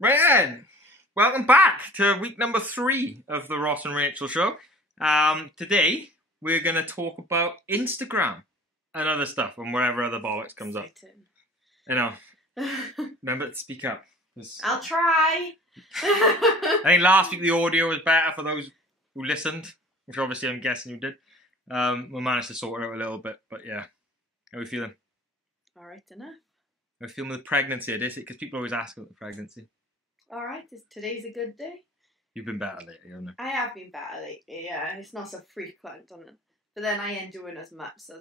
Right then, welcome back to week number 3 of the Ross and Rachel show. Today, we're going to talk about Instagram and other stuff and whatever other bollocks comes up. You know, remember to speak up. I'll try. I think last week the audio was better for those who listened, which obviously I'm guessing you did. We managed to sort it out a little bit, but yeah. How are we feeling? Alright enough. How are we feeling with pregnancy? Because people always ask about the pregnancy. Alright, today's a good day. You've been better lately, haven't you? I have been better lately, yeah. It's not so frequent, but then I ain't doing as much, so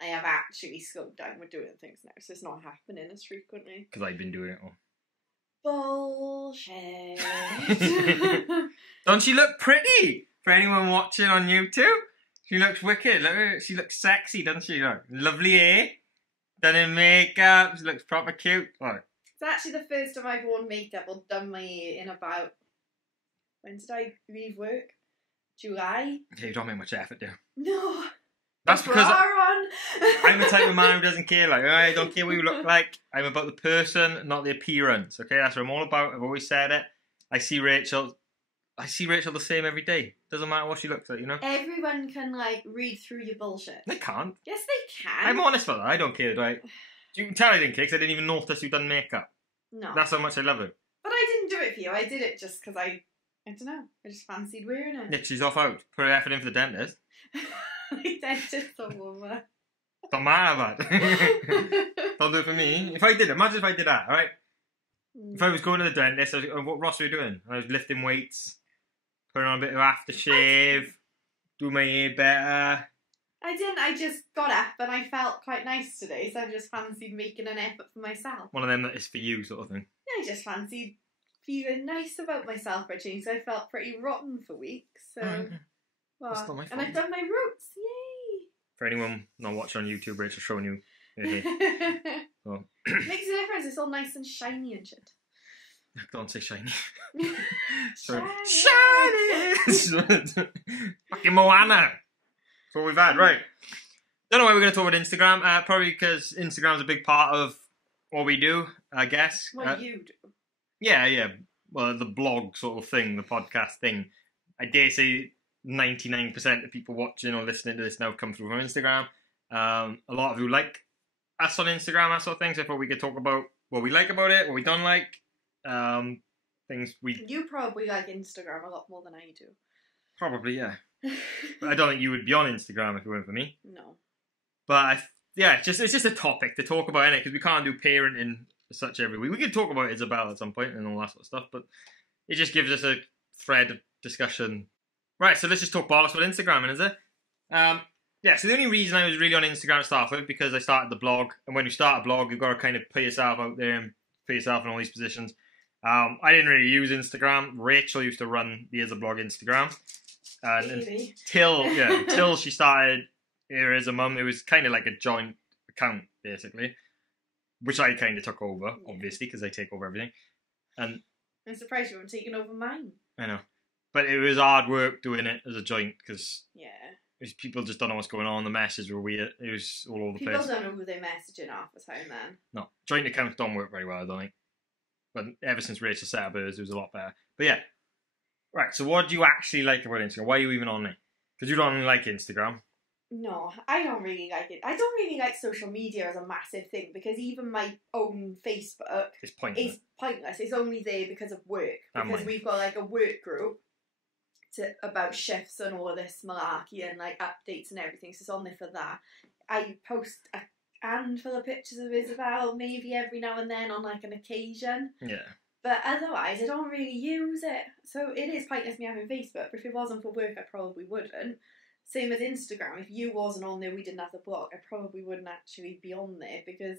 I have actually slowed down with doing things now, so it's not happening as frequently. Because I've been doing it all. Bullshit. Don't she look pretty? For anyone watching on YouTube, she looks wicked. Look at her. She looks sexy, doesn't she? Look. Lovely hair, done in makeup. She looks proper cute. Look. It's actually the first time I've worn makeup or done my hair in about... When did I leave work? July? Yeah, you don't make much effort, do you? No. That's because I'm the on. type of man who doesn't care. Like, I don't care what you look like. I'm about the person, not the appearance. Okay, that's what I'm all about. I've always said it. I see Rachel the same every day. Doesn't matter what she looks like, you know. Everyone can read through your bullshit. They can't. Yes, they can. I'm honest about that. I don't care. Right? You can tell I didn't care because I didn't even notice you'd done makeup. No. That's how much I love it. But I didn't do it for you. I did it just because I don't know. I just fancied wearing it. Yeah, she's off out. Put her effort in for the dentist. The dentist or woman. Don't matter, man. Don't do it for me. If I did it, imagine if I did that, alright? If I was going to the dentist, what Ross were you doing? I was lifting weights, putting on a bit of aftershave, do my hair better. I didn't. I just got up and I felt quite nice today, so I just fancied making an effort for myself. One of them that is for you sort of thing. I just fancied feeling nice about myself for a change. So I felt pretty rotten for weeks. So, That's not my fault. And I've done my roots. Yay! For anyone not watching on YouTube, Rachel's showing you. So. Makes a difference. It's all nice and shiny and shit. Don't say shiny. Shiny! Fucking Moana. That's what we've had, right? Don't know why we're going to talk about Instagram. Probably because Instagram's a big part of what we do, I guess. What you do. Yeah. Well, the blog sort of thing, the podcast thing. I dare say 99% of people watching or listening to this now come through from Instagram. A lot of you like us on Instagram, that sort of thing. So I thought we could talk about what we like about it, what we don't like. Things we... You probably like Instagram a lot more than I do. Probably, yeah. But I don't think you would be on Instagram if it weren't for me. No. But it's just a topic to talk about, innit? Because we can't do parenting such every week. We could talk about Isabel at some point and all that sort of stuff, but it just gives us a thread of discussion. Right, so let's just talk bollocks with Instagram, is it? So the only reason I was really on Instagram to start with because I started the blog, and when you start a blog, you've got to kind of put yourself out there and put yourself in all these positions. I didn't really use Instagram. Rachel used to run the Is a Blog Instagram. Until she started here as a mum, it was kind of like a joint account, basically, which I kind of took over, obviously, because I take over everything. And I'm surprised you haven't taken over mine. I know. But it was hard work doing it as a joint, because people just don't know what's going on. The messages were weird. It was all over the place. People don't know who they're messaging half the time, then. No. Joint accounts don't work very well, I don't think. But ever since Rachel set up hers, it was a lot better. But yeah. Right, so what do you actually like about Instagram? Why are you even on it? Because you don't like Instagram. No, I don't really like it. I don't really like social media as a massive thing because even my own Facebook is pointless. It's only there because of work. Because we've got a work group about shifts and all of this malarkey and updates and everything. So it's on there for that. I post a handful of pictures of Isabel maybe every now and then on an occasion. Yeah. But otherwise, I don't really use it. So it is pointless me having Facebook. But if it wasn't for work, I probably wouldn't. Same as Instagram. If you wasn't on there, we didn't have the blog, I probably wouldn't actually be on there because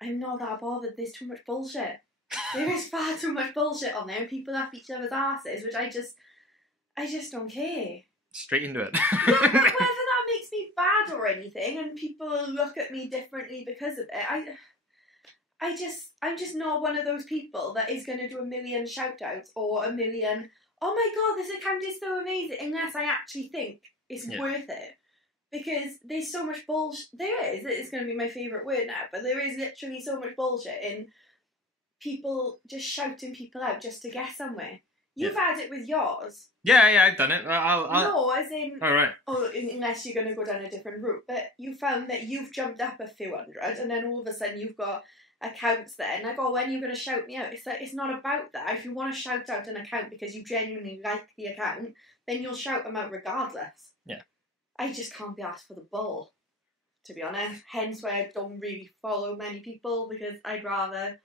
I'm not that bothered. There's too much bullshit. There is far too much bullshit on there and people laugh each other's asses, which I just don't care. Straight into it. Yeah, whether that makes me bad or anything and people look at me differently because of it, I'm just not one of those people that is going to do a million shout outs or a million, oh my god, this account is so amazing, unless I actually think it's worth it. Because there's so much bullshit. There is. It's going to be my favourite word now, but there is literally so much bullshit in people just shouting people out just to get somewhere. You've had it with yours. Yeah, I've done it. No, as in... All right. Oh, unless you're going to go down a different route. But you found that you've jumped up a few hundred, and then all of a sudden you've got accounts there. And I go, when are you going to shout me out? It's like, it's not about that. If you want to shout out an account because you genuinely like the account, then you'll shout them out regardless. Yeah. I just can't be asked for the bull, to be honest. Hence why I don't really follow many people, because I'd rather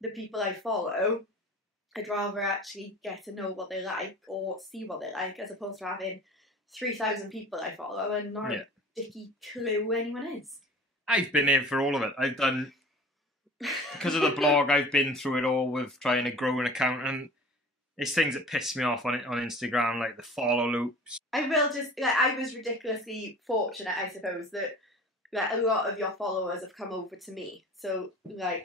the people I follow... I'd rather actually get to know what they like or see what they like, as opposed to having 3,000 people I follow and not a dicky clue who anyone is. I've been here for all of it. I've done, because of the blog, I've been through it all with trying to grow an account, and it's things that piss me off on Instagram, like the follow loops. I will just, like, I was ridiculously fortunate, I suppose, that like, a lot of your followers have come over to me. So, like...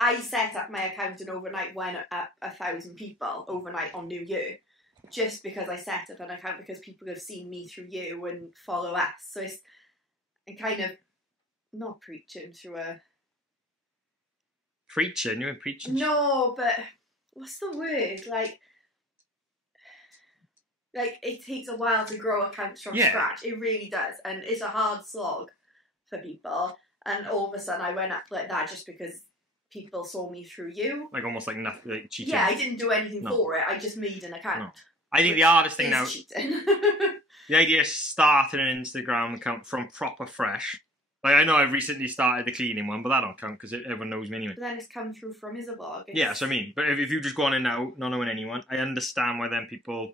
I set up my account and overnight went up 1,000 people overnight on New Year, just because I set up an account because people have seen me through you and follow us. So it's kind of not preaching through a... Preaching? You were preaching? No, but what's the word? Like it takes a while to grow accounts from scratch. It really does. And it's a hard slog for people. And all of a sudden I went up like that just because... people saw me through you. Like almost like nothing, like cheating. Yeah, I didn't do anything for it. I just made an account. No. I think the hardest thing now... cheating. The idea of starting an Instagram account from proper fresh. Like, I know I've recently started the cleaning one, but that don't count because everyone knows me anyway. But then it's come through from his vlog. Yeah, so I mean, but if you just go on in now, not knowing anyone, I understand why then people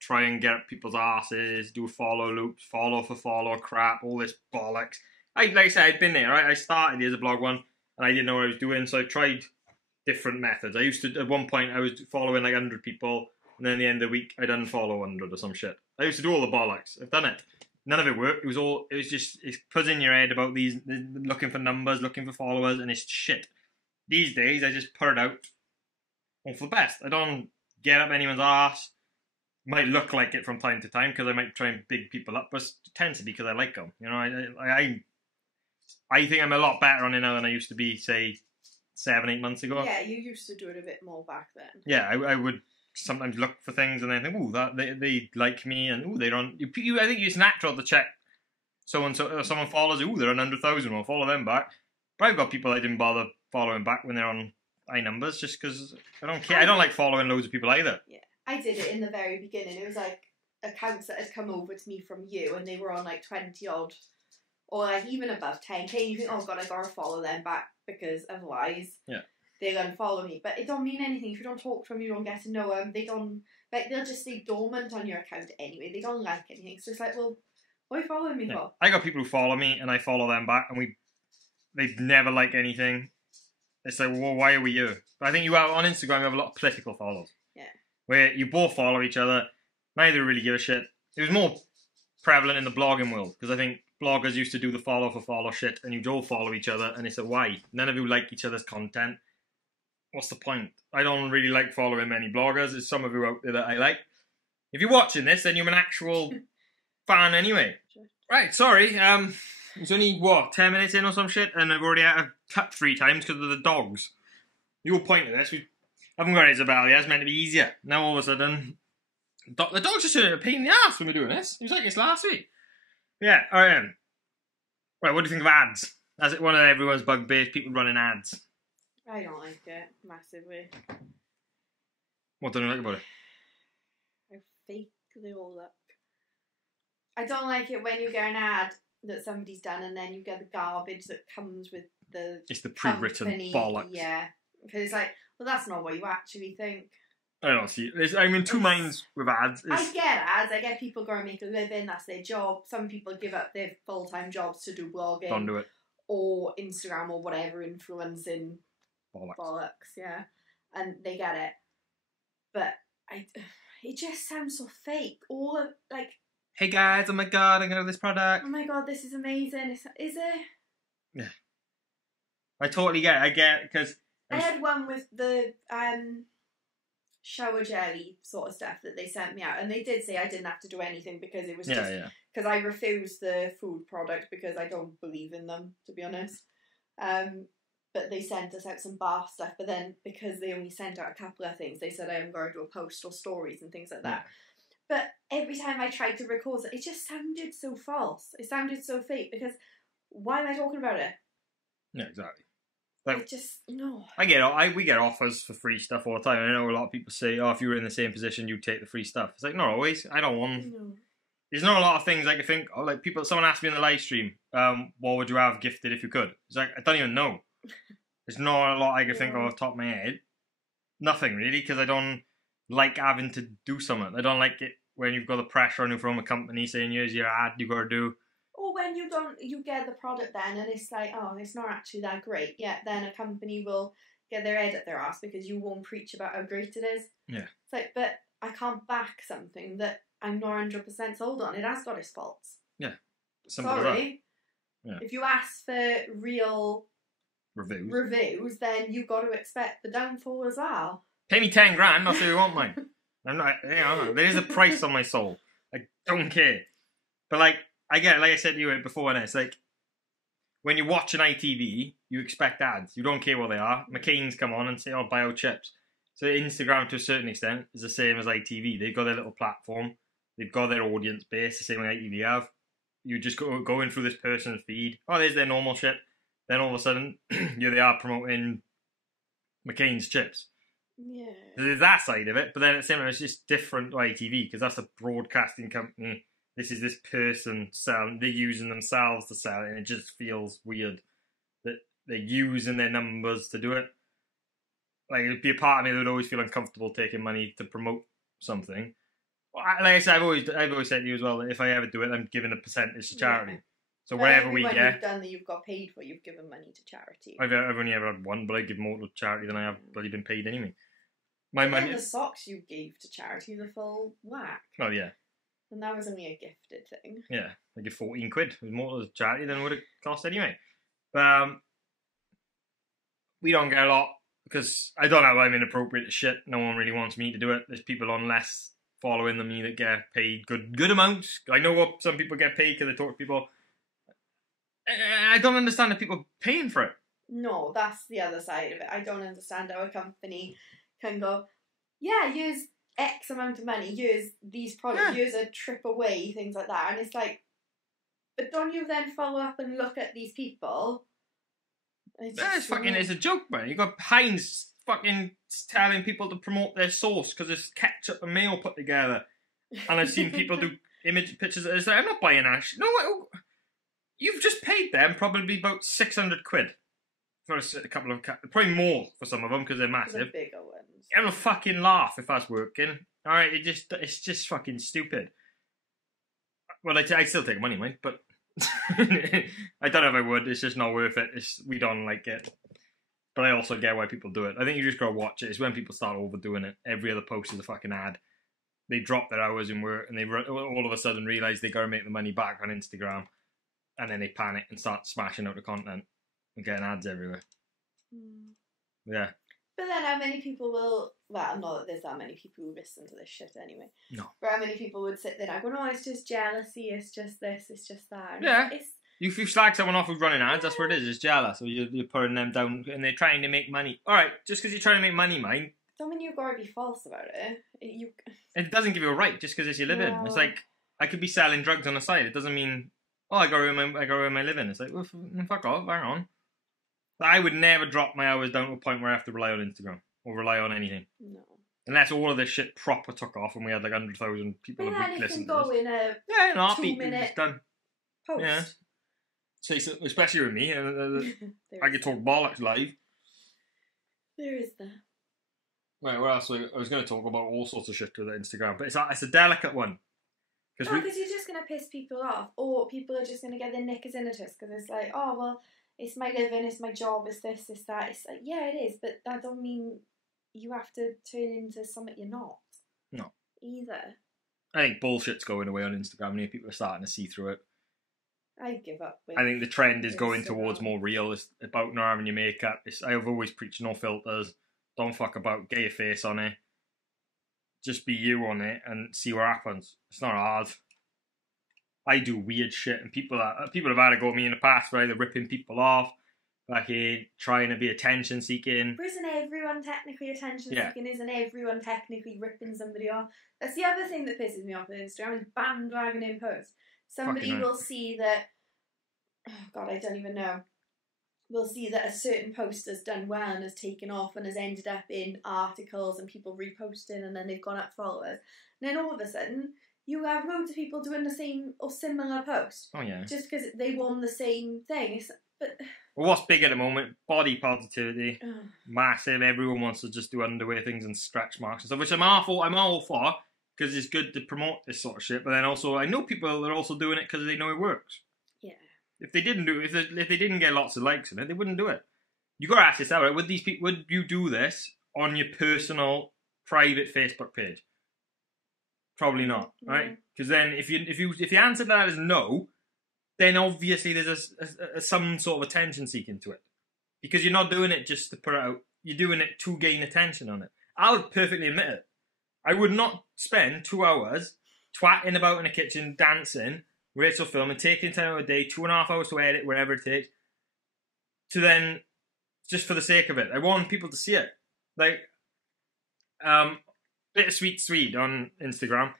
try and get up people's asses, do follow loops, follow for follow crap, all this bollocks. Like I said, I'd been there, right? I started as a blog one, and I didn't know what I was doing, so I tried different methods. I used to, at one point, I was following like 100 people, and then at the end of the week, I'd unfollow 100 or some shit. I used to do all the bollocks. I've done it. None of it worked. It was just, it's put in your head about these, looking for numbers, looking for followers, and it's shit. These days, I just put it out, hope for the best. I don't get up anyone's arse. Might look like it from time to time, because I might try and big people up, but it tends to be because I like them. You know, I think I'm a lot better on it now than I used to be, say, 7-8 months ago. Yeah, you used to do it a bit more back then. Yeah, I would sometimes look for things and then think, ooh, that they like me, and ooh, they don't. I think it's natural to check someone follows, ooh, they're on 100,000, I'll follow them back. But I've got people I didn't bother following back when they're on high numbers, just because I don't care. I don't like following loads of people either. Yeah, I did it in the very beginning. It was like accounts that had come over to me from you, and they were on like 20 odd. Or like even above 10k, and you think, oh god, I gotta follow them back because otherwise they'll unfollow me. But it don't mean anything. If you don't talk to them, you don't get to know them, they don't, like, they'll just stay dormant on your account anyway. They don't like anything. So it's like, well, what are you following me for? I got people who follow me and I follow them back, and they never like anything. It's like, well, why are we here? But I think you have, on Instagram, you have a lot of political followers. Yeah. Where you both follow each other, neither really give a shit. It was more prevalent in the blogging world, because I think bloggers used to do the follow for follow shit, and you'd all follow each other, and it's like, why? None of you like each other's content. What's the point? I don't really like following many bloggers. There's some of you out there that I like. If you're watching this, then you're an actual fan anyway. Sure. Right, sorry. It's only, 10 minutes in or some shit, and I've already had to cut 3 times because of the dogs. The whole point of this, we haven't got Isabel yet. It's meant to be easier. Now all of a sudden, the dogs are turning a pain in the ass when we're doing this. It was like this last week. Yeah, alright. Right, what do you think of ads? As it one of everyone's bugbears, people running ads. I don't like it massively. What don't you like about it? How fake they all look. I don't like it when you get an ad that somebody's done and then you get the garbage that comes with the... It's the pre-written bollocks. Yeah. Because it's like, well, that's not what you actually think. I don't see it. I'm in two minds with ads. I get ads. I get people going to make a living. That's their job. Some people give up their full-time jobs to do blogging. Don't do it. Or Instagram or whatever, influencing bollocks, yeah. And they get it. But it just sounds so fake. All of, like... Hey guys, oh my god, I got this product. Oh my god, this is amazing. Is it? Yeah. I totally get it. I get it, because... I had one with the... shower jelly sort of stuff that they sent me out, and they did say I didn't have to do anything because it was just because I refused the food product because I don't believe in them, to be honest. But but they sent us out some bar stuff. But then because they only sent out a couple of things, they said I am going to do a post or stories and things like that. But every time I tried to record it, it just sounded so false. It sounded so fake because why am I talking about it? Yeah, exactly. Like, It just, no. We get offers for free stuff all the time. I know a lot of people say, oh, if you were in the same position, you'd take the free stuff. It's like, not always. I don't want. No. There's not a lot of things I can think of. Like, someone asked me in the live stream, what would you have gifted if you could? It's like, I don't even know. There's not a lot I can think of off the top of my head. Nothing, really, because I don't like having to do something. I don't like it when you've got the pressure on you from a company saying, here's your ad, you got to do. Or when you get the product then and it's like, oh, it's not actually that great. Yeah, then a company will get their head at their ass because you won't preach about how great it is. Yeah. It's like, but I can't back something that I'm not 100% sold on. It has got its faults. Yeah. Simple Sorry. Yeah. If you ask for real reviews, then you've got to expect the downfall as well. Pay me 10 grand, I'll say you want mine. I'm not, there is a price on my soul. I don't care. But like I said to you before, and it's like, when you watch an ITV, you expect ads. You don't care what they are. McCain's come on and say, oh, buy our chips. So Instagram, to a certain extent, is the same as ITV. They've got their little platform. They've got their audience base, the same way ITV have. You just going through this person's feed. Oh, there's their normal shit. Then all of a sudden, here they are promoting McCain's chips. Yeah. There's that side of it, but then at the same time, it's just different to ITV, because that's a broadcasting company. This is this person selling, they're using themselves to sell it, and it just feels weird that they're using their numbers to do it. Like, it'd be a part of me that would always feel uncomfortable taking money to promote something. Like I said, I've always said to you as well, that if I ever do it, I'm giving a percentage to charity. Yeah. So whatever we get, get, you've done that you've got paid for, you've given money to charity. I've only ever had one, but I give more to charity than I have bloody been paid anyway. My money. The socks you gave to charity, the full whack. Oh yeah. And that was only a gifted thing. Yeah, I give 14 quid. It was more to charity than it would have cost anyway. But we don't get a lot because I don't know, I'm inappropriate as shit. No one really wants me to do it. There's people on less following than me that get paid good amounts. I know what some people get paid because they talk to people. I don't understand the people paying for it. No, that's the other side of it. I don't understand how a company can go, yeah, use X amount of money, use these products, use a trip away, things like that. And it's like, but don't you then follow up and look at these people? It's fucking, it's a joke, man. You got Heinz fucking telling people to promote their sauce because it's ketchup and mayo put together. And I've seen people do pictures. It's like, I'm not buying Ash. No, you've just paid them probably about 600 quid for a couple of, probably more for some of them because they're massive. The bigger ones. Have a fucking laugh if that's working. All right, it's just fucking stupid. Well, I'd still take money, mate, but I don't know if I would. It's just not worth it. We don't like it. But I also get why people do it. I think you just gotta watch it. It's when people start overdoing it. Every other post is a fucking ad. They drop their hours in work and they all of a sudden realise they gotta make the money back on Instagram. And then they panic and start smashing out the content and getting ads everywhere. Yeah. But then how many people will, well, not that there's that many people who listen to this shit anyway. No. But how many people would sit there and go, no, it's just jealousy, it's just this, it's just that. And yeah. If you slag someone off who's running ads, that's what it is. It's jealous. Or you're putting them down and they're trying to make money. All right, just because you're trying to make money, mine. Don't mean you've got to be false about it. It doesn't give you a right just because it's your living. It's like, I could be selling drugs on the side. It doesn't mean, oh, I got to earn my living. It's like, well, fuck off, hang on. I would never drop my hours down to a point where I have to rely on Instagram or rely on anything. No. Unless all of this shit proper took off and we had like 100,000 people a week listening to go this. In a an heartbeat, 2-minute done. Post. Yeah. So, especially with me, I could talk bollocks live. There is that. Right, what else? I was going to talk about all sorts of shit with Instagram, but it's a delicate one. Because you're just going to piss people off, or people are just going to get their knickers in a twist because it's like, oh, well, it's my living, it's my job, it's this, it's that. It's like, yeah, it is, but that don't mean you have to turn into something you're not. No. Either. I think bullshit's going away on Instagram and people are starting to see through it. I give up. I think the trend is going towards more real. It's about not having your makeup. I've always preached no filters. Don't fuck about. Get your face on it. Just be you on it and see what happens. It's not hard. I do weird shit and people have had a go at me in the past for either ripping people off, fucking trying to be attention seeking. But isn't everyone technically attention Yeah. seeking? Isn't everyone technically ripping somebody off? That's the other thing that pisses me off on Instagram is bandwagoning posts. Somebody Fucking will see that, oh God, I don't even know. We'll see that a certain post has done well and has taken off and has ended up in articles and people reposting, and then they've gone up followers. And then all of a sudden, you have loads of people doing the same or similar post. Oh yeah. Just because they want the same thing. Well, what's big at the moment? Body positivity. Oh. Massive. Everyone wants to just do underwear things and stretch marks and stuff, which I'm all for, because it's good to promote this sort of shit. But then also, I know people are also doing it because they know it works. Yeah. If they didn't do it, if they didn't get lots of likes on it, they wouldn't do it. You got to ask yourself, right? Would you do this on your personal, private Facebook page? Probably not, right? Because then, if you answer that as no, then obviously there's some sort of attention seeking to it, because you're not doing it just to put it out. You're doing it to gain attention on it. I'll perfectly admit it. I would not spend 2 hours twatting about in a kitchen, dancing, Rachel filming, taking time out of the day, 2.5 hours to edit, wherever it takes, to then, just for the sake of it. I want people to see it. Like, Bittersweet Swede on Instagram.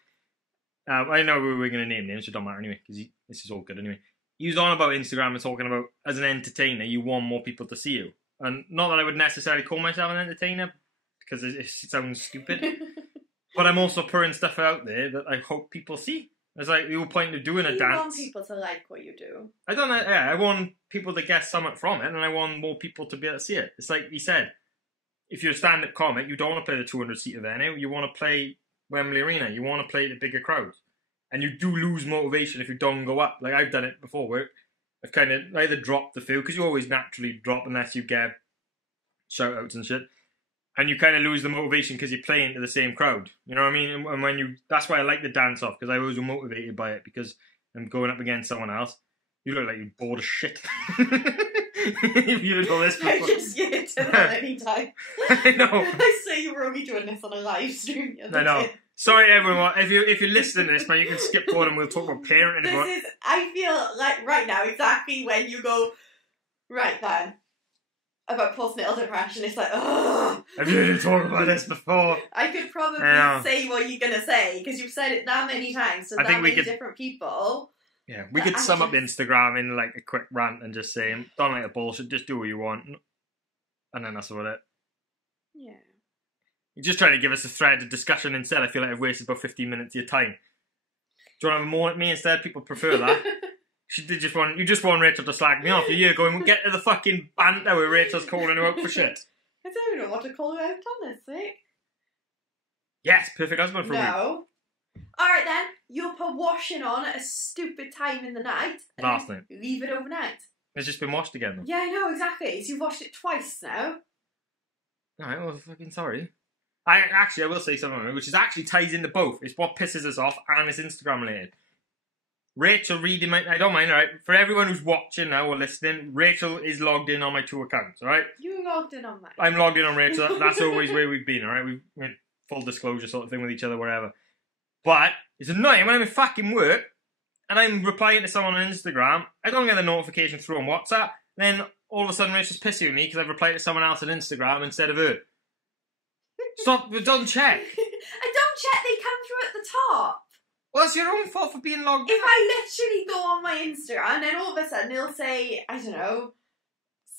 I know we're going to name names, so it don't matter anyway, because this is all good anyway. He was on about Instagram and talking about, as an entertainer, you want more people to see you. And not that I would necessarily call myself an entertainer, because it sounds stupid. But I'm also putting stuff out there that I hope people see. It's like the whole point of doing a dance. You want people to like what you do. I don't know. Yeah, I want people to get something from it, and I want more people to be able to see it. It's like he said, if you're a stand-up comic, you don't want to play the 200-seater venue. You want to play Wembley Arena. You want to play the bigger crowds. And you do lose motivation if you don't go up. Like, I've done it before work. I've kind of either dropped the field, because you always naturally drop unless you get shout-outs and shit. And you kind of lose the motivation because you're playing to the same crowd. You know what I mean? And when you, that's why I like the dance-off, because I was motivated by it, because I'm going up against someone else. You look like you're bored of shit. If you heard all this before. I just get to that any time. I know. I say you were only doing this on a live stream. I know. Sorry, everyone. If you're listening to this, man, you can skip forward and we'll talk about parenting. This is, I feel like right now, exactly when you go, right then, about postnatal depression, it's like, ugh. Have you heard him talk about this before? I could probably say what you're going to say, because you've said it that many times to that many different people. Yeah, we could sum up Instagram in like a quick rant and just say, don't like the bullshit, just do what you want. And then that's about it. Yeah. You're just trying to give us a thread of discussion instead. I feel like I've wasted about 15 minutes of your time. Do you want to have more at me instead? People prefer that. You just want Rachel to slag me off. You're going, we'll get to the fucking banter where Rachel's calling her out for shit. I don't know what to call her out on this week. Yes, perfect husband for a week. No. Alright then, you'll put washing on at a stupid time in the night. Last night. Leave it overnight. It's just been washed again though. Yeah, I know, exactly. So you've washed it twice now. Alright, well, fucking sorry. I will say something which is actually ties into both. It's what pisses us off and it's Instagram related. Rachel reading my... I don't mind, alright? For everyone who's watching now or listening, Rachel is logged in on my 2 accounts, alright? You logged in on mine. I'm logged in on Rachel. That's always where we've been, alright? We're full disclosure sort of thing with each other, whatever. But it's annoying when I'm in fucking work and I'm replying to someone on Instagram. I don't get the notification through on WhatsApp. Then all of a sudden Rachel's pissing with me because I've replied to someone else on Instagram instead of her. Stop, don't check. I don't check, they come through at the top. Well, that's your own fault for being logged in. If I literally go on my Instagram and then all of a sudden they'll say, I don't know,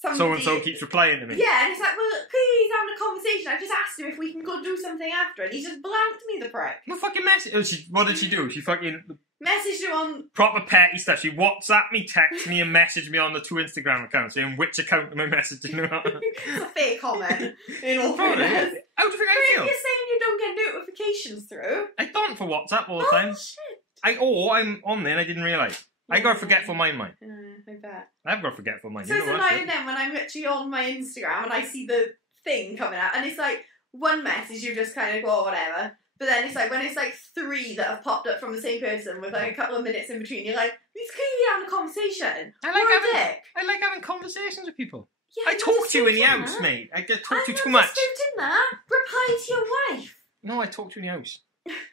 somebody... So-and-so keeps replying to me. Yeah, and it's like, well, please having a conversation. I just asked him if we can go do something after, and he just blanked me, the prick. What fucking message? What did she do? She fucking... Messaged him on... Proper petty stuff. She WhatsApp me, text me, and messaged me on the 2 Instagram accounts saying which account am I messaging her on. It's a fake comment, in all fairness. How do you think I feel? You're saying you don't get notifications through. I don't for WhatsApp all the time. Shit. I'm on there and I didn't realise. I got a forgetful mind, mate. I bet. I've got a forgetful mind. So it's annoying then when I'm literally on my Instagram and I see the thing coming out, and it's like one message you just kind of go, oh, whatever. But then it's like when it's like 3 that have popped up from the same person with like a couple of minutes in between, you're like, he's clearly having a conversation. I like having conversations with people. Yeah, I talk to you in the house, mate. I talk to you too much. In that. Reply to your wife. No, I talk to you in the house.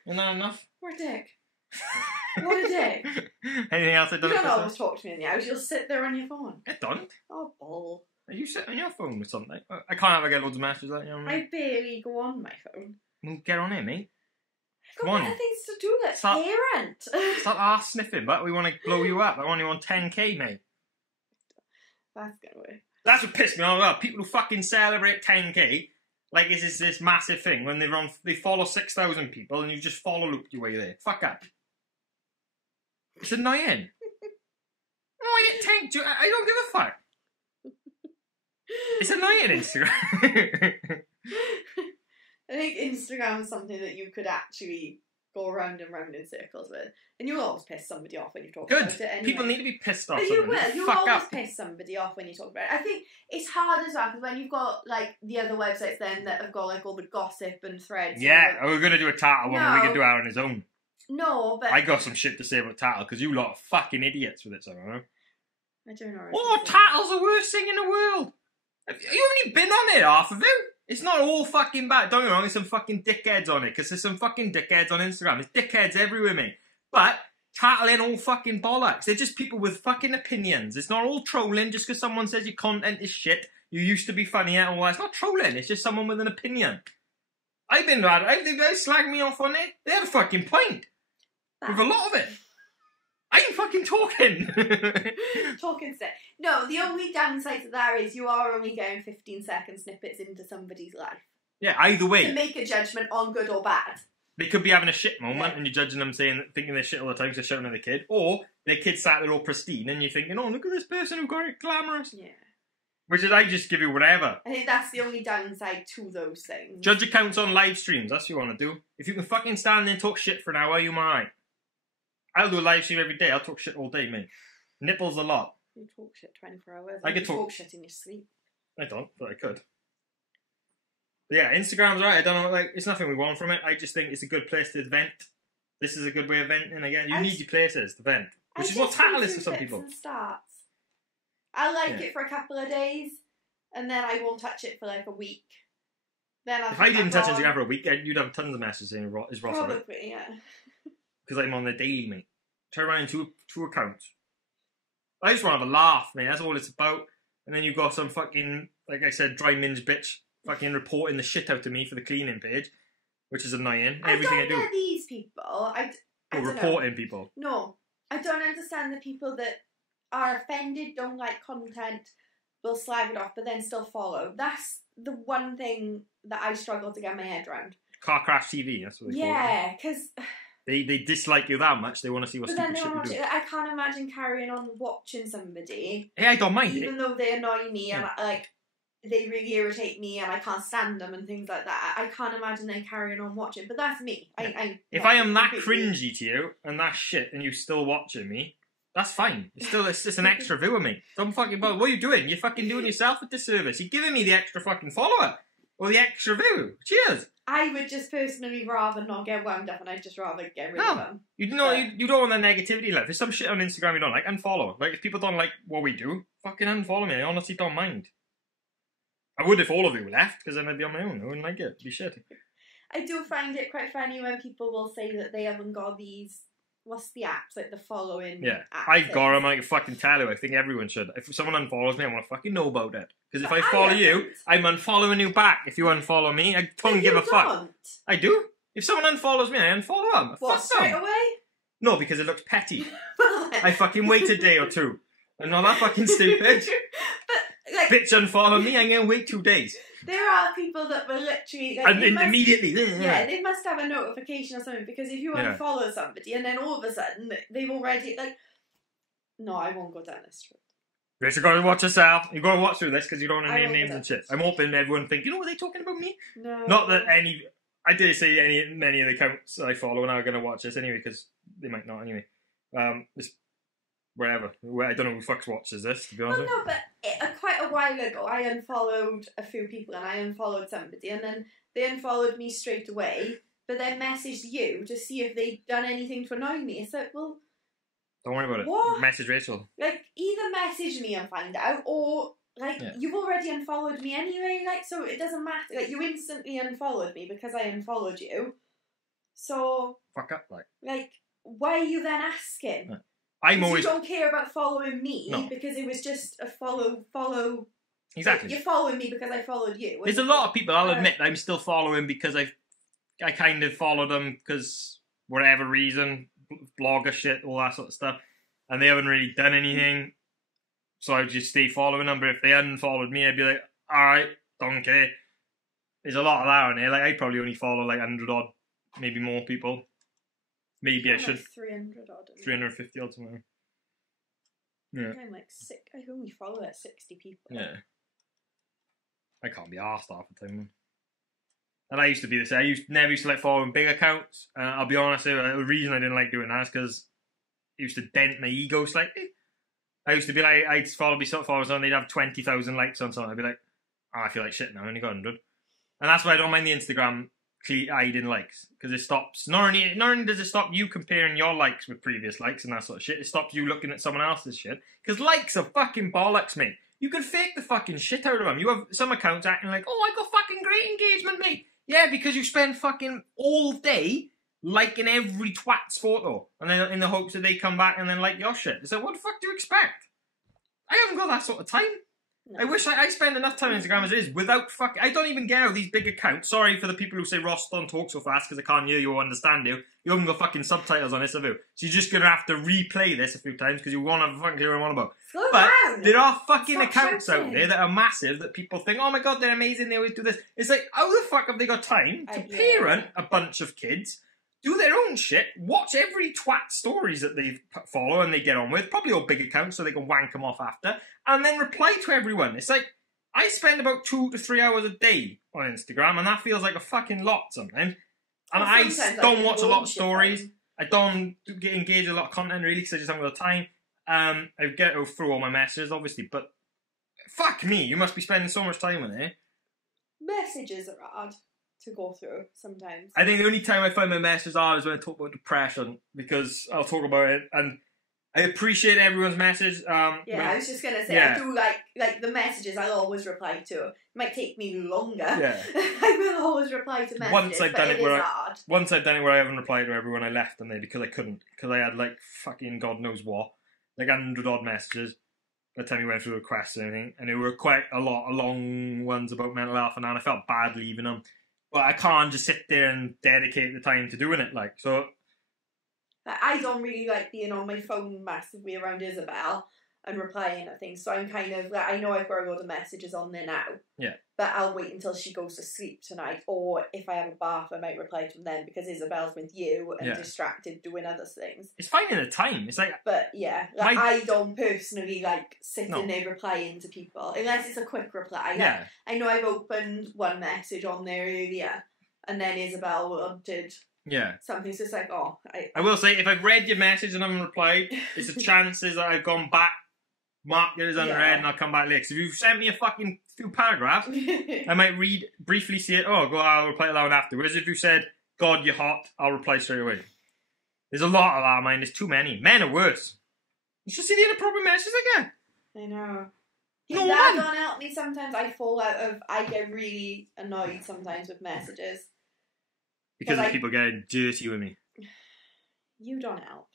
Isn't that enough? What a dick. What a dick. Anything else I don't You don't always talk to me in the house. You'll sit there on your phone. I don't. Oh, bull. Are you sitting on your phone with something? I can't ever get loads of messages like you know. I barely go on my phone. Well, get on it, mate. I've Come got on. better things to do than Start- parent. Start arse sniffing, but we want to blow you up. I want you on 10k, mate. That's gonna work. That's what pissed me off. Well, people who fucking celebrate 10k, like it's this massive thing when they follow 6,000 people and you just follow looped your way there. Fuck up. It's annoying. Oh, I get 10. I don't give a fuck. It's annoying, Instagram. I think Instagram is something that you could actually go round and round in circles with. And you'll always piss somebody off when you talk about it Good. anyway. People need to be pissed off. But you will. Just You'll fuck always up. piss somebody off when you talk about it. I think it's hard as well because when you've got like the other websites then that have got like all the gossip and threads. Yeah, we're going to do a Tattle one where we No. can do it on his own. No, but I got some shit to say about Tattle because you lot are fucking idiots with it, so I don't know. I don't know. Oh, Tattle's the worst thing in the world. You only been on it, half of it. It's not all fucking bad. Don't get me wrong, there's some fucking dickheads on it, because there's some fucking dickheads on Instagram. There's dickheads everywhere, mate. But Tattle ain't all fucking bollocks. They're just people with fucking opinions. It's not all trolling just because someone says your content is shit. You used to be funny and all that. It's not trolling, it's just someone with an opinion. I've been mad. They slag me off on it. They had a fucking point. With a lot of it. I ain't fucking talking. Talking stick. No, the only downside to that is you are only getting 15-second snippets into somebody's life. Yeah, either way. To make a judgment on good or bad. They could be having a shit moment and you're judging them thinking they're shit all the time because they're shouting at the kid. Or their kid sat there all pristine and you're thinking, oh, look at this person who got it glamorous. Yeah. Which is, I just give you whatever. I think that's the only downside to those things. Judge accounts on live streams, that's what you want to do. If you can fucking stand there and talk shit for an hour, you're alright. I'll do a live stream every day, I'll talk shit all day, mate. Nipples a lot. You talk shit 24 hours. I could you talk shit in your sleep. I don't, but I could. But yeah, Instagram's right. I don't know, like, it's nothing we want from it. I just think it's a good place to vent. This is a good way of venting again. You need your places to vent. Which is what Tattle is for some people. And starts. I like it for a couple of days, and then I won't touch it for like a week. Then If I didn't touch Instagram for a week, you'd have tons of messages saying, is Ross on it? Probably, yeah. Because I'm on the daily, mate. Turn around in two accounts. I just want to have a laugh, mate. That's all it's about. And then you've got some fucking, like I said, dry minge bitch fucking reporting the shit out of me for the cleaning page, which is annoying. Everything I do. I don't get these people. I don't reporting know. people. No. I don't understand the people that are offended, don't like content, will slag it off, but then still follow. That's the one thing that I struggle to get my head around. Car crash TV, that's what they call it. Yeah, because... They dislike you that much, they want to see what But stupid then shit you do. I can't imagine carrying on watching somebody. Hey, I don't mind even it. though they annoy me and they really irritate me and I can't stand them and things like that. I can't imagine them carrying on watching. But that's me. If I am that cringy to you and that shit and you're still watching me, that's fine. It's just an extra viewer, mate. Don't fucking bother. What are you doing? You're fucking doing yourself a disservice. You're giving me the extra fucking follower. Or the extra view. Cheers. I would just personally rather not get wound up and I'd just rather get rid of them. You don't want the negativity left. There's some shit on Instagram you don't like, unfollow. Like, if people don't like what we do, fucking unfollow me. I honestly don't mind. I would if all of you left, because then I'd be on my own. I wouldn't like it. It'd be shit. I do find it quite funny when people will say that they haven't got these... What's the apps? Like the following apps. I've got them. I can fucking tell you. I think everyone should. If someone unfollows me, I want to fucking know about it. Because if I follow you, I'm unfollowing you back. If you unfollow me, I don't give a fuck. I do. If someone unfollows me, I unfollow them. What, straight away? No, because it looks petty. I fucking wait a day or two. I'm not that fucking stupid. But, like, bitch unfollow me, I'm going to wait 2 days. There are people that will literally... Like, and immediately... Yeah, they must have a notification or something, because if you unfollow somebody and then all of a sudden they've already... like, no, I won't go down this route. You've got to watch yourself. You've got to watch through this because you don't want to name names and shit. I'm hoping everyone think, you know, are they talking about me? No. Not that any... I dare say many of the accounts I follow and are going to watch this anyway, because they might not anyway. It's wherever. I don't know who fucks watches this, to be honest. Well, no, but quite a while ago I unfollowed a few people and I unfollowed somebody and then they unfollowed me straight away, but then messaged you to see if they'd done anything to annoy me. It's like, well... Don't worry about it. What? Message Rachel. Like, either message me and find out, or, like, you've already unfollowed me anyway, like, so it doesn't matter. Like, you instantly unfollowed me because I unfollowed you. So... Fuck up, like. Like, why are you then asking? I'm always... You don't care about following me because it was just a follow Exactly. You're following me because I followed you. There's a lot of people, I'll admit, I'm still following because I kind of followed them because whatever reason, blogger shit, all that sort of stuff, and they haven't really done anything, so I would just stay following them. But if they hadn't followed me, I'd be like, alright, don't care. There's a lot of that on there. Like, I probably only follow like 100 odd, maybe more people. Maybe I should. Like 300 odd. 350 odd somewhere. Yeah. I'm like I only follow like 60 people. Yeah. I can't be arsed half the time, man. And I used to be the same. Never used to like following big accounts. And I'll be honest, the reason I didn't like doing that is because it used to dent my ego slightly. I used to be like, I'd follow someone, they'd have 20,000 likes on something. I'd be like, oh, I feel like shit now, I only got 100. And that's why I don't mind the Instagram hiding likes, because it stops. Not only does it stop you comparing your likes with previous likes and that sort of shit, it stops you looking at someone else's shit. Because likes are fucking bollocks, mate. You can fake the fucking shit out of them. You have some accounts acting like, oh, I got fucking great engagement, mate. Yeah, because you spend fucking all day liking every twat's photo, and then in the hopes that they come back and then like your shit. It's like, what the fuck do you expect? I haven't got that sort of time. No. I wish I spend enough time on Instagram as it is without fucking... I don't even get how these big accounts... Sorry for the people who say Ross don't talk so fast because I can't hear you or understand you. You haven't got fucking subtitles on this, have you? So you're just going to have to replay this a few times because you want to fucking hear what I'm on about. Slow but down. There are fucking Stop accounts shouting. out there that are massive that people think, oh my god, they're amazing, they always do this. It's like, how the fuck have they got time to parent a bunch of kids, do their own shit, watch every twat stories that they follow and they get on with, probably all big accounts so they can wank them off after, and then reply to everyone. It's like, I spend about 2 to 3 hours a day on Instagram, and that feels like a fucking lot sometimes. And I don't watch a lot of stories. I don't get engaged in a lot of content, really, because I just haven't got the time. I get through all my messages, obviously, but fuck me, you must be spending so much time on it. Messages are hard to go through sometimes. I think the only time I find my messages hard is when I talk about depression, because I'll talk about it, and I appreciate everyone's message. I was just gonna say, I do like the messages. I'll always reply to. It might take me longer. Yeah, I will always reply to messages. Once I've done it where I haven't replied to everyone, I left them there because I couldn't, because I had like fucking God knows what, like 100 odd messages by the time you went through the requests and everything, and there were quite a lot of long ones about mental health, and I felt bad leaving them. But I can't just sit there and dedicate the time to doing it, like, so. I don't really like being on my phone massively around Isabel and replying at things, so I'm kind of like, I know I've got a lot of messages on there now. Yeah. But I'll wait until she goes to sleep tonight, or if I have a bath, I might reply to them then, because Isabel's with you and distracted doing other things. It's finding the time. It's like, but yeah, like, I don't personally like sitting there replying to people unless it's a quick reply. Yeah. Like, I know I've opened one message on there earlier, and then Isabel wanted. Yeah. Something, so it's like, oh. I will say, if I've read your message and I haven't replied, it's a chances that I've gone back, marked it as unread, and I'll come back later. Because if you've sent me a fucking few paragraphs, I might read, briefly see it, I'll reply to that one afterwards. If you said, God, you're hot, I'll reply straight away. There's a lot of that, man. There's too many. Men are worse. You should see the inappropriate messages I get. I know. No that don't help me sometimes. I get really annoyed sometimes with messages. Because of people getting dirty with me. You don't help.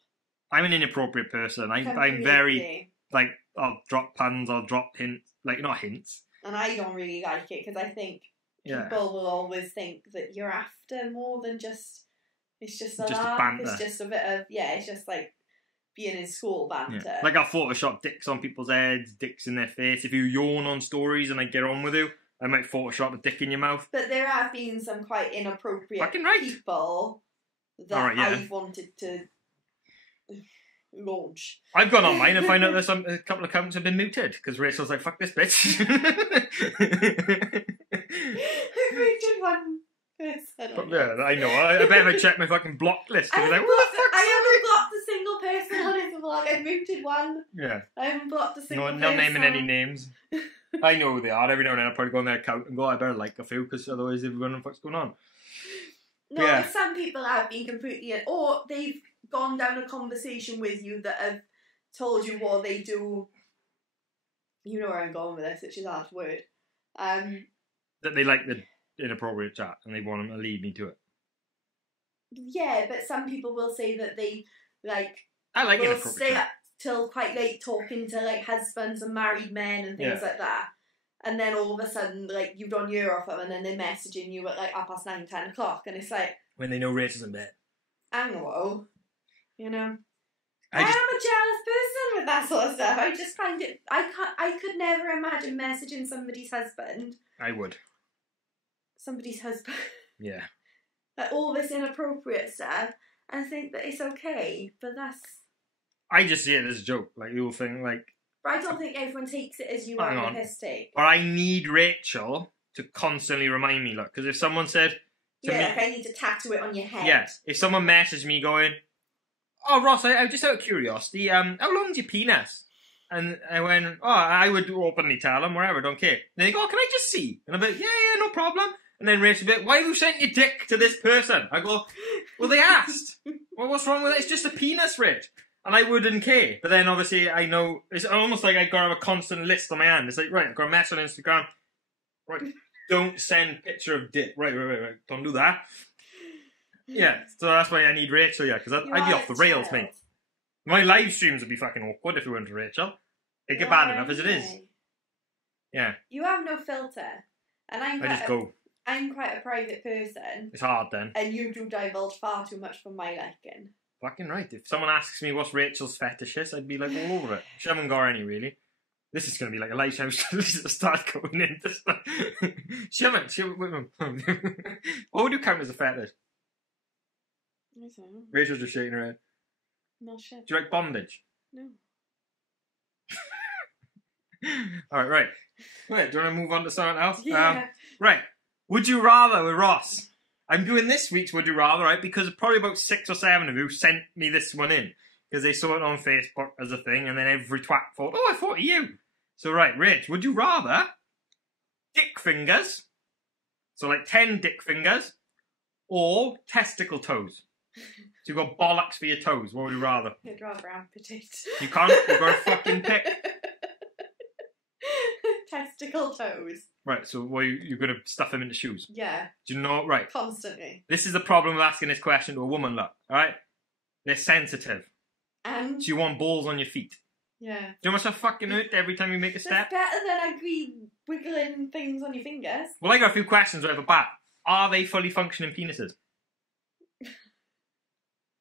I'm an inappropriate person. I'm very, like, I'll drop puns, I'll drop hints. Like, not hints. And I don't really like it, because I think people will always think that you're after more than just... It's just a laugh. Banter. It's just a bit of... Yeah, it's just like being in school banter. Yeah. Like, I'll Photoshop dicks on people's heads, dicks in their face. If you yawn on stories and I get on with you, I might Photoshop a dick in your mouth. But there have been some quite inappropriate people that I've wanted to launch. I've gone online and find out there's a couple of accounts have been muted because Rachel's like, fuck this bitch. I've muted one person. Yeah, I know. I better check my fucking block list. I haven't blocked a single person on his blog. I've muted one. Yeah. I haven't blocked a single person. Not naming any names. I know who they are. Every now and then I'll probably go on their account and go, I better like a few, because otherwise they're going to know what's going on. No, some people have been completely... Or they've gone down a conversation with you that have told you what they do. You know where I'm going with this, which is a hard word. That they like the inappropriate chat and they want them to lead me to it. Yeah, but some people will say that they, like... I like will inappropriate stay chat. up till quite late talking to, like, husbands and married men and things like that. and then all of a sudden, like, you've done your off them, and then they're messaging you at like 9:30, 10 o'clock, and it's like, when they know Rachel's in bed. hang on, you know. I I just- am a jealous person with that sort of stuff. I just find it. I could never imagine messaging somebody's husband. I would. Somebody's husband. Yeah. Like all this inappropriate stuff, and think that it's okay. But that's. I just see it as a joke. Like, the whole thing, like... But I don't think everyone takes it as you Hang are on. a piss take. Or I need Rachel to constantly remind me, look. Because if someone said to Yeah, me... like I need to tattoo it on your head. Yes. If someone messaged me going, oh, Ross, I just out of curiosity, how long's your penis? And I went, oh, I would openly tell them, wherever, don't care. And they go, oh, can I just see? And I'm like, yeah, no problem. And then Rachel would be like, why have you sent your dick to this person? I go, well, they asked. Well, what's wrong with it? It's just a penis, Rich. And I wouldn't care. But then, obviously, I know, it's almost like I've got to have a constant list on my hand. It's like, right, I've got a message on Instagram. Right, don't send picture of dick. Right. Don't do that. Yeah, so that's why I need Rachel, yeah, because I'd be off the rails, mate. My live streams would be fucking awkward if we weren't to Rachel. It'd get bad enough as it is. Yeah. You have no filter. And I just go. I'm quite a private person. It's hard then. And you do divulge far too much for my liking. Fucking right. If someone asks me what's Rachel's fetishes, I'd be like all over it. She haven't got any, really. This is going to be like a lighthouse to start going into stuff. She haven't. What would you count as a fetish? I don't know. Rachel's just shaking her head. Not sure. Do you like bondage? No. Alright, right. Right, do you want to move on to something else? Yeah. Right. Would you rather with Ross? I'm doing this week's Would You Rather, right? Because probably about 6 or 7 of you sent me this one in. Because they saw it on Facebook as a thing, and then every twat thought, oh, I thought of you. So, right, Rich, would you rather dick fingers, so like 10 dick fingers, or testicle toes? So you've got bollocks for your toes. What would you rather? I'd rather amputate. You can't. You've got to fucking pick. Testicle toes. Right, so what you're going to stuff them into shoes? Yeah. Do you know? Right. Constantly. This is the problem with asking this question to a woman, look. Alright? They're sensitive. And? So you want balls on your feet. Yeah. Do you know how much that fucking hurt every time you make a step? That's better than ugly wiggling things on your fingers. Well, I got a few questions right off the bat. Are they fully functioning penises?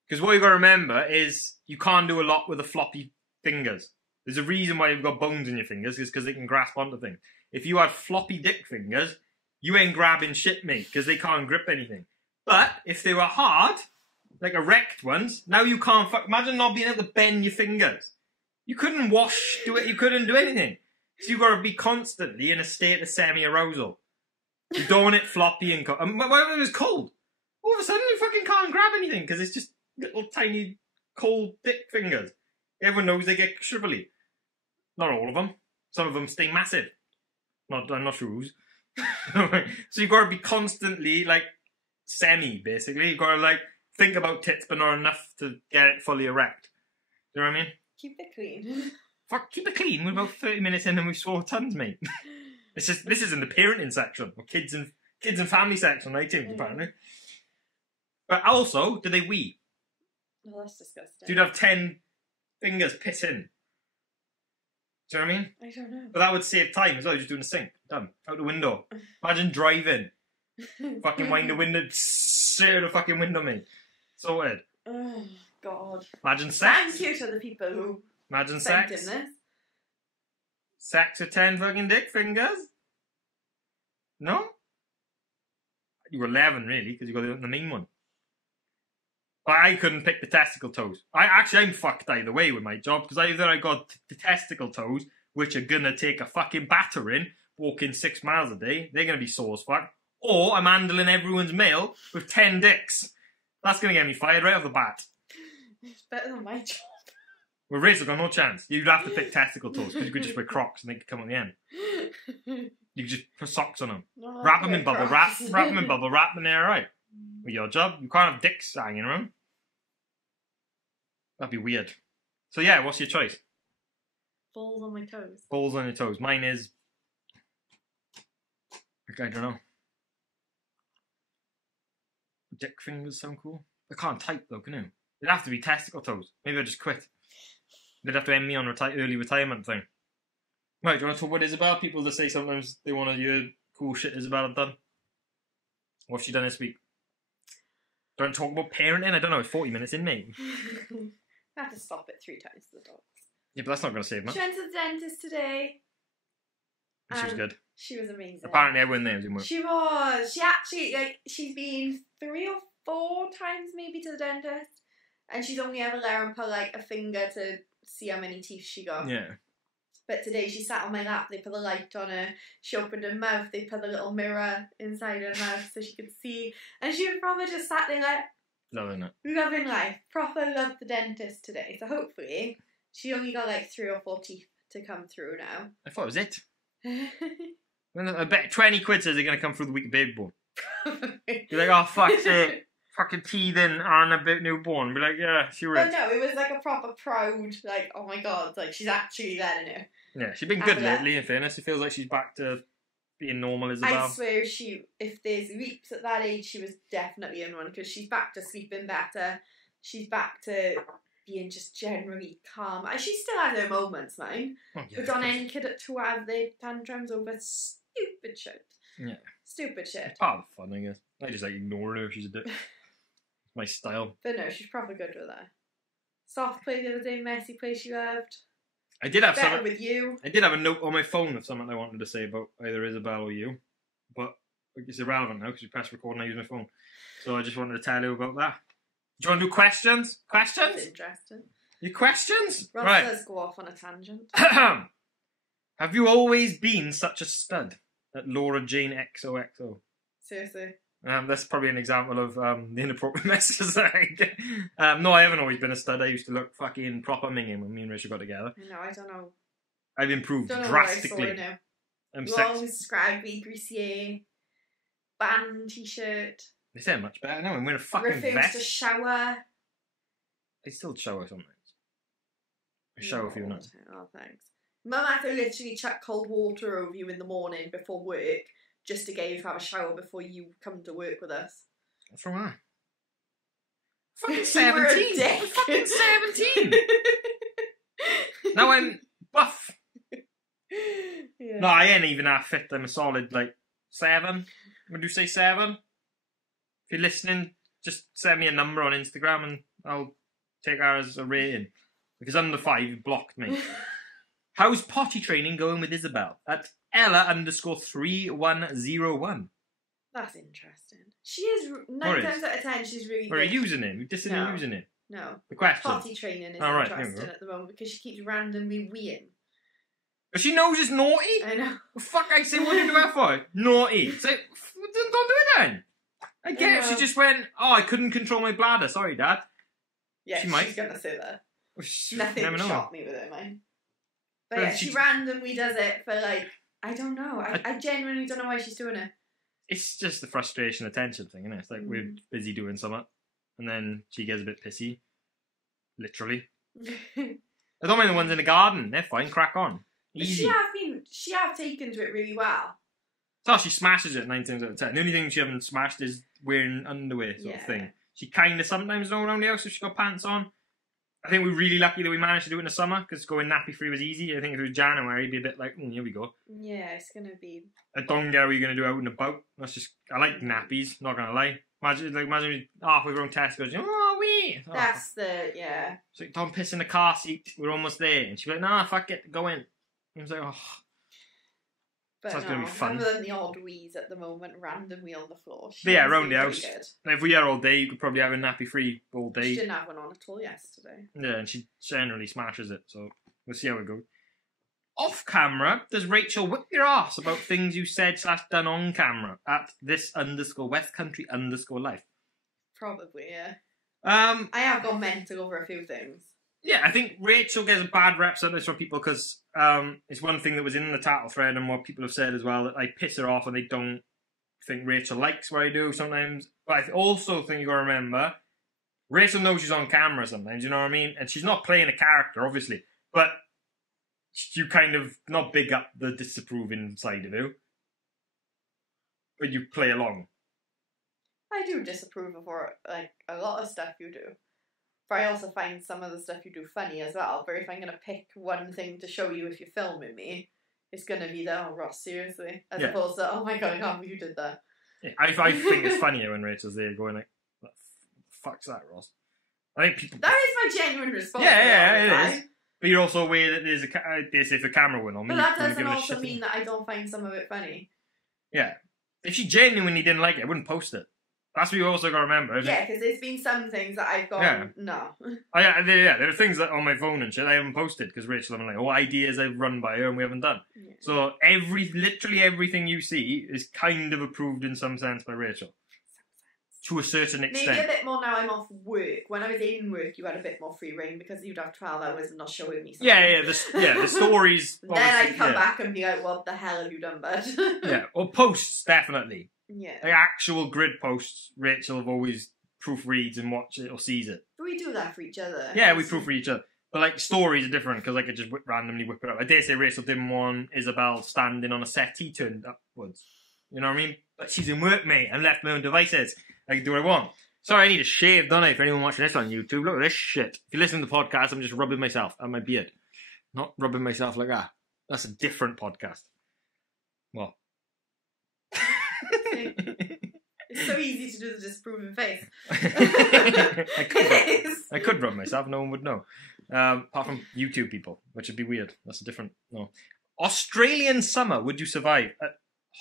Because what you got to remember is you can't do a lot with the floppy fingers. There's a reason why you've got bones in your fingers, is because they can grasp onto things. If you had floppy dick fingers, you ain't grabbing shit, mate, because they can't grip anything. But if they were hard, like erect ones, now you can't imagine not being able to bend your fingers. You couldn't do it, you couldn't do anything. So you've got to be constantly in a state of semi-arousal. You don't want it floppy and cold. Whatever it was cold. All of a sudden you fucking can't grab anything, because it's just little tiny cold dick fingers. Everyone knows they get shrivelly. Not all of them. Some of them stay massive. I'm not sure who's. So you've got to be constantly, like, basically. You've got to, like, think about tits, but not enough to get it fully erect. Do you know what I mean? Keep it clean. Fuck, keep it clean. We're about 30 minutes in and we've swore tons, mate. This is in the parenting section, or kids and family section, iTunes, apparently. But also, do they wee? Well, that's disgusting. So you'd have 10 fingers pissing. Do you know what I mean? I don't know. But that would save time as well. You're just doing a sink. Done. Out the window. Imagine driving. Fucking wind the window. Stir the fucking window, mate. Sorted. Oh, God. Imagine sex. Thank you to the people who Imagine sent sex. in this. Sex with 10 fucking dick fingers? No? You were 11, really, because you got the main one. But I couldn't pick the testicle toes. I'm fucked either way with my job, because either I got the testicle toes, which are gonna take a fucking battering, walking 6 miles a day, they're gonna be sore as fuck, or I'm handling everyone's mail with 10 dicks. That's gonna get me fired right off the bat. It's better than my job. With Rachel, got no chance. You'd have to pick testicle toes, because you could just wear Crocs and they could come on the end. You could just put socks on them. No, Wrap them in bubble wrap, Crocs. wrap them in bubble wrap, and they're alright. With your job, you can't have dicks hanging around. That'd be weird. So yeah, what's your choice? Balls on my toes. Balls on your toes. Mine is... I don't know. Dick fingers sound cool. I can't type though, can you? It'd have to be testicle toes. Maybe I'll just quit. They'd have to end me on early retirement thing. Right, do you want to talk about Isabel? People that say sometimes they want to hear cool shit Isabel have done. What have she done this week? Do you want to talk about parenting? I don't know, it's 40 minutes in, mate. I had to stop it 3 times to the dogs. Yeah, but that's not going to save much. She went to the dentist today. She was good. She was amazing. Apparently everyone there was in work. She was. She actually, she's been 3 or 4 times maybe to the dentist. And she's only ever let her put, a finger to see how many teeth she got. Yeah. But today she sat on my lap, they put the light on her, she opened her mouth, they put a little mirror inside her mouth so she could see. And she was probably just sat there Loving it. loving life. Proper loved the dentist today. So hopefully she only got 3 or 4 teeth to come through now. I thought it was it. I bet 20 quid says they're going to come through the week of baby born. You're like, oh, fuck's sake. Fucking teething on a bit newborn. Be like, yeah, she But was. no, it was a proper proud, oh my god, she's actually letting her. Yeah, she's been good After that. lately, in fairness. It feels like she's back to being normal, Isabel. I swear if there's leaps at that age, she was definitely in one, because she's back to sleeping better. She's back to being just generally calm. She still has her moments, man. Oh, yeah, But don't any kid at 2 have their tantrums over stupid shit. Yeah. Stupid shit. It's part of the fun, I guess. I just ignore her if she's a dick. It's my style. But no, she's proper good with that. Soft play the other day, messy play she loved. I did have Better with you. I did have a note on my phone of something I wanted to say about either Isabel or you, but it's irrelevant now because you press record and I use my phone. So I just wanted to tell you about that. Do you want to do questions? That's Questions? interesting. Your questions? Ross Right. does go off on a tangent. Have you always been such a stud? At Laura Jane XOXO. Seriously. That's probably an example of the inappropriate messages that I get. No, I haven't always been a stud. I used to look fucking proper minging when me and Rachel got together. No, I don't know. I've improved Don't know drastically. what I saw now. I'm Long, sexy. scraggly, greasy, band t-shirt. They sound much better now. I'm wearing a fucking Refused vest. to shower. I still shower sometimes. I shower a few nights. Oh, thanks. Mum had to literally chuck cold water over you in the morning before work just to get you to have a shower before you come to work with us. What's wrong with that? Fucking You were a 17. dick. I'm fucking 17. Now I'm buff. Yeah. No, I ain't even that fit. I'm a solid, 7. Would you say 7? If you're listening, just send me a number on Instagram and I'll take that as a rating. Because under 5, you blocked me. How's potty training going with Isabel? At Ella_3101. That's interesting. She is, 9 What is? times out of 10, she's really Or a good. username. You're dissing No. a username. No. The question. Potty training is Oh, right, there we interesting go. at the moment because she keeps randomly weeing. But she knows it's naughty. I know. Well, fuck, I say, what do you do that for? Naughty. It's like, don't do it then. I get it. She just went, oh, I couldn't control my bladder. Sorry, Dad. Yeah, She might. she's going to say that. Well, Nothing never know. shocked me with it, mine. But Well, yeah, she randomly does it for I don't know. I genuinely don't know why she's doing it. It's just the frustration attention thing, isn't it? It's like we're busy doing something and then she gets a bit pissy. Literally. I don't mind the ones in the garden. They're fine. Crack on. Easy. She have taken to it really well. So she smashes it 9 times out of 10. The only thing she hasn't smashed is wearing underwear sort of thing. She kind of sometimes know around the house if she got pants on. I think we're really lucky that we managed to do it in the summer because going nappy free was easy. I think if it was January, it'd be a bit like, here we go. Yeah, it's going to be... I don't get what you're going to do out and about. That's just, I like nappies, not going to lie. Imagine halfway around Tesco's, oh, wee! Oh, That's the, yeah. it's like, don't piss in the car seat, we're almost there. And she'd be like, nah, fuck it, go in. I was like, oh. But Sounds no, gonna be fun. other than the odd wheeze at the moment, randomly on the floor. But yeah, She's around the been house. pretty good. If we are all day, you could probably have a nappy free all She day. didn't have one on at all yesterday. Yeah, and she generally smashes it, so we'll see how it goes. Off camera, does Rachel whip your ass about things you said / done on camera at this_West Country _life? Probably, yeah. I have gone mental over a few things. Yeah, I think Rachel gets a bad rep sometimes from people because it's one thing that was in the tattle thread and what people have said as well, that I piss her off and they don't think Rachel likes what I do sometimes. But I also think you got to remember, Rachel knows she's on camera sometimes, you know what I mean? And she's not playing a character, obviously, but you kind of not big up the disapproving side of you, but you play along. I do disapprove of a lot of stuff you do. But I also find some of the stuff you do funny as well. But if I'm going to pick one thing to show you if you're filming me, it's going to be the, oh, Ross, seriously. As Yeah. opposed to, oh my god, I can't believe you did that. Yeah, I think it's funnier when Rachel's there going like, "What the fuck's that, Ross?" I think people... That is my genuine response. Yeah, all the it time. is. But you're also aware that there's if a camera went on me, But that you wouldn't doesn't give a also shit. mean that I don't find some of it funny. Yeah. If she genuinely didn't like it, I wouldn't post it. That's what you also got to remember. Yeah, because there's been some things that I've gone, Yeah. no. There are things that on my phone and shit I haven't posted because Rachel and I'm like, ideas I've run by her and we haven't done. Yeah. So literally everything you see is kind of approved in some sense by Rachel. To a certain extent. Maybe a bit more now I'm off work. When I was in work, you had a bit more free reign because you'd have 12 hours and not showing me something. Yeah, the stories. Then I'd come back and be like, what the hell have you done, bud? Yeah, or posts, definitely. Yeah. Like actual grid posts, Rachel always proofreads and watches it or sees it. But we do that for each other. Yeah, we proofread each other. But like stories are different because I could just randomly whip it up. I dare say Rachel didn't want Isabel standing on a settee turned upwards. You know what I mean? But she's in work, mate, and left my own devices. I can do what I want. Sorry, I need a shave, don't I? For anyone watching this on YouTube, look at this shit. If you listen to the podcast, I'm just rubbing myself and my beard. Not rubbing myself like that. That's a different podcast. Well. It's so easy to do the disproving face. I could rub myself, no one would know. Apart from YouTube people, which would be weird. That's a different... No. Australian summer, would you survive?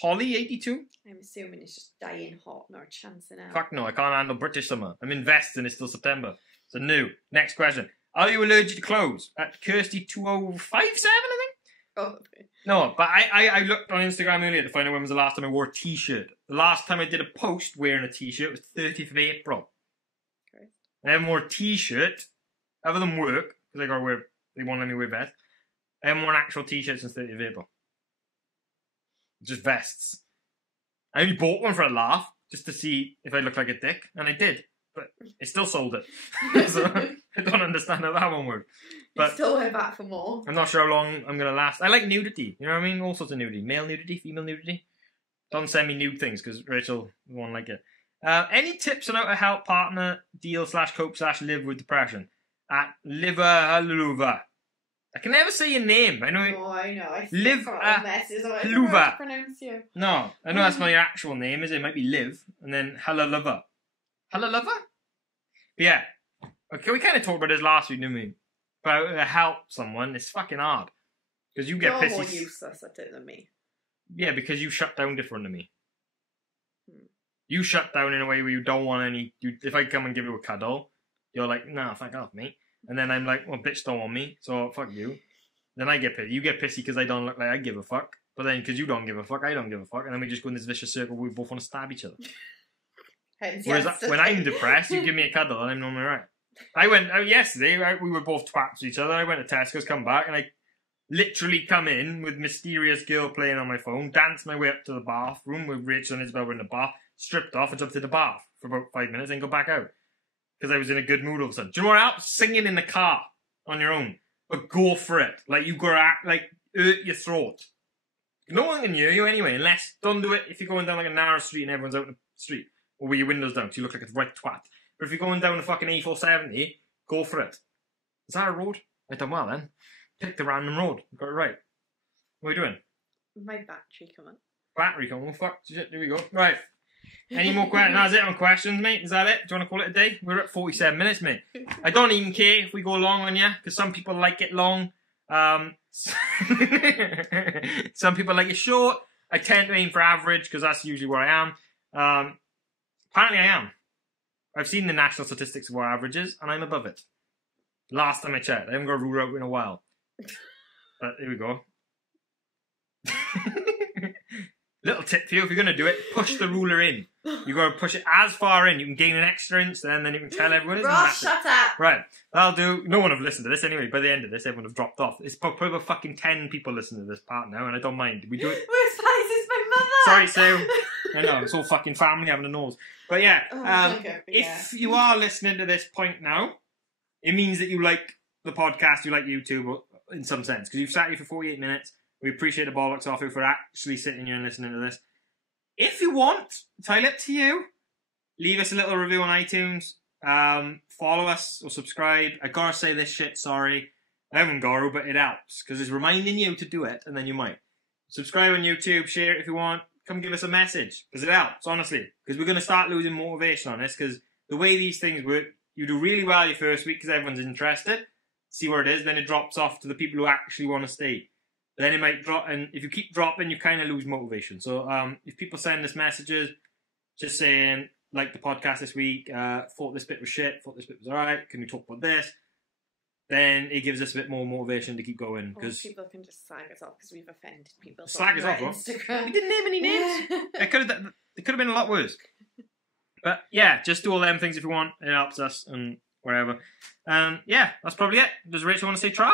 Holly, 82? I'm assuming it's just dying hot, not a chance in hell. Fuck no, I can't handle British summer. I'm invested and it's still September. So new. Next question. Are you allergic to clothes? At Kirsty2057, I think? Probably. No, but I looked on Instagram earlier to find out when was the last time I wore a t-shirt. The last time I did a post wearing a t-shirt was 30th of April. Okay. I haven't worn a t-shirt, other than work, because I gotta wear, they won't let me wear vests. I haven't worn an actual t-shirt since 30th of April. Just vests. I only bought one for a laugh, just to see if I look like a dick, and I did. But it still sold it. So I don't understand how that one worked. But you still wear back for more. I'm not sure how long I'm going to last. I like nudity, you know what I mean? All sorts of nudity. Male nudity, female nudity. Don't send me nude things, because Rachel won't like it. Any tips on how to help partner deal/cope/live with depression? At Liver. I can never say your name. I know. Oh, I know. I Liv messes. I Luva. don't know how to pronounce you. No, I know that's not your actual name, is it? It might be Liv, and then Hallalover. Hallalover? Yeah. Okay, we kind of talked about this last week, didn't we? About how to help someone. It's fucking hard. Because you get You're pissy. more useless at it than me. Yeah, because you shut down different than me. You shut down in a way where you don't want any... if I come and give you a cuddle, you're like, nah, fuck off, mate. And then I'm like, well, bitch don't want me, so fuck you. Then I get pissy. You get pissy because I don't look like I give a fuck. But then because you don't give a fuck, I don't give a fuck. And then we just go in this vicious circle where we both want to stab each other. Whereas when I'm depressed, you give me a cuddle and I'm normally right. I went yesterday, we were both twats to each other. I went to Tesco's, come back, and I literally come in with mysterious girl playing on my phone, danced my way up to the bathroom with Rachel and Isabel were in the bath, stripped off and jumped to the bath for about 5 minutes, then go back out. Because I was in a good mood all of a sudden. Do you know what else? Singing in the car on your own. But go for it. Like, you gotta act like, hurt your throat. No one can hear you anyway, unless, don't do it if you're going down like a narrow street and everyone's out in the street. Or with your windows down, so you look like a right twat. But if you're going down the fucking A470, go for it. Is that a road? I done well then. Pick the random road. Got it right. What are you doing? My battery coming. Battery coming. Fuck. Shit, there we go. Right. Any more questions? That's it on questions, mate. Is that it? Do you want to call it a day? We're at 47 minutes, mate. I don't even care if we go long on you, because some people like it long. Some people like it short. I tend to aim for average, because that's usually where I am. Apparently I am. I've seen the national statistics of what average is, and I'm above it. Last time I checked. I haven't got a ruler out in a while. But here we go. Little tip for you, if you're going to do it, push the ruler in. You got to push it as far in. You can gain an extra inch, then you can tell everyone. Ross, shut up! Right, that'll do. No one have listened to this anyway. By the end of this, everyone have dropped off. It's probably about fucking 10 people listening to this part now, and I don't mind. We do it. Where's Spice? It's my mother! Sorry, Sue. I know, it's all fucking family having a nose. But yeah, if you are listening to this point now, it means that you like the podcast, you like YouTube in some sense, because you've sat here for 48 minutes. We appreciate the bollocks off you for actually sitting here and listening to this. If you want, entirely up to you. Leave us a little review on iTunes. Follow us or subscribe. I gotta say this shit, sorry. I haven't got to, but it helps, because it's reminding you to do it, and then you might. Subscribe on YouTube, share it if you want. Come give us a message, because it helps, honestly. Because we're going to start losing motivation on this, because the way these things work, you do really well your first week because everyone's interested, see where it is, then it drops off to the people who actually want to stay. Then it might drop, and if you keep dropping, you kind of lose motivation. So if people send us messages just saying, like the podcast this week, thought this bit was shit, thought this bit was alright, can we talk about this? Then it gives us a bit more motivation to keep going. Because people can just slag us off because we've offended people. Slag us off, Instagram. We didn't name any names. It could have been a lot worse. But yeah, just do all them things if you want. It helps us and wherever. Yeah, that's probably it. Does Rachel want to say tra?